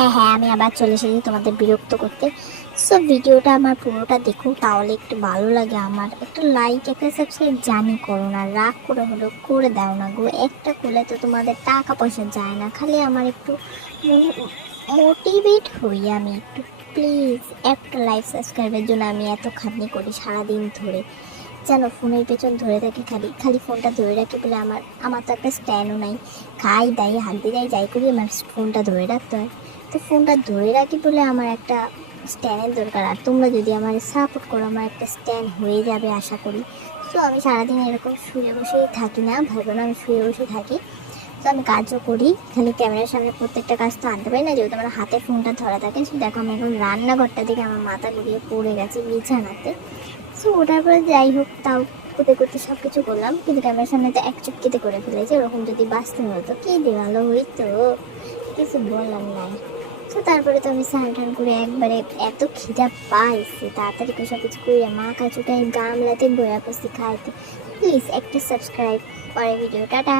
হ্যাঁ, আমি আবার চলে এসেছি তোমাদের বিরক্ত করতে। সো ভিডিওটা আমার পুরোটা দেখো, তাহলে একটু ভালো লাগে। আমার একটা লাইক একটা সাবস্ক্রাইব জানি করো না, রাগ করে হলো করে দাও না গো। একটা করলে তো তোমাদের টাকা পয়সা যায় না, খালি আমার একটু মোটিভেট হই আমি একটু। প্লিজ একটা লাইক সাবস্ক্রাইবের জন্য আমি এত খাটনি করি সারাদিন ধরে, যেন ফোনের পেছন ধরে থাকি, খালি খালি ফোনটা ধরে রাখি বলে আমার আমার তো একটা স্ট্যান্ডও নাই। খাই দাই হাত দিয়ে যাই করি, আমার ফোনটা ধরে রাখতে হয়। তো ফোনটা ধরে রাখি বলে আমার একটা স্ট্যান্ডের দরকার। আর তোমরা যদি আমার সাপোর্ট করো, আমার একটা স্ট্যান্ড হয়ে যাবে আশা করি। তো আমি সারাদিন এরকম শুয়ে বসেই থাকি না, ভাবো না আমি শুয়ে বসে থাকি। তো আমি কাজও করি, খালি ক্যামেরার সামনে প্রত্যেকটা কাজ তো আনতে পারি না, যেহেতু আমার হাতে ফোনটা ধরা থাকে। সো দেখো আমি এখন রান্নাঘরটা থেকে আমার মাথা ঘুরিয়ে পড়ে গেছে বিছানাতে। সো ওটার পরে যাই হোক, তাও করতে করতে সব কিছু করলাম, কিন্তু ক্যামেরার সামনে তো এক চুটকিতে করে ফেলেছে। ওরকম যদি বাঁচতে হতো কি দিয়ে ভালো হইতো, কিছু বললাম না। তো তারপরে তো আমি স্নান টান করে একবারে এত খিদা পাইছি, তাড়াতাড়ি করে সব কিছু করে মা কাচুটাই গামলাতে বয়া পড়ছি খাইতে। প্লিজ একটা সাবস্ক্রাইব, পরে ভিডিও টাটা।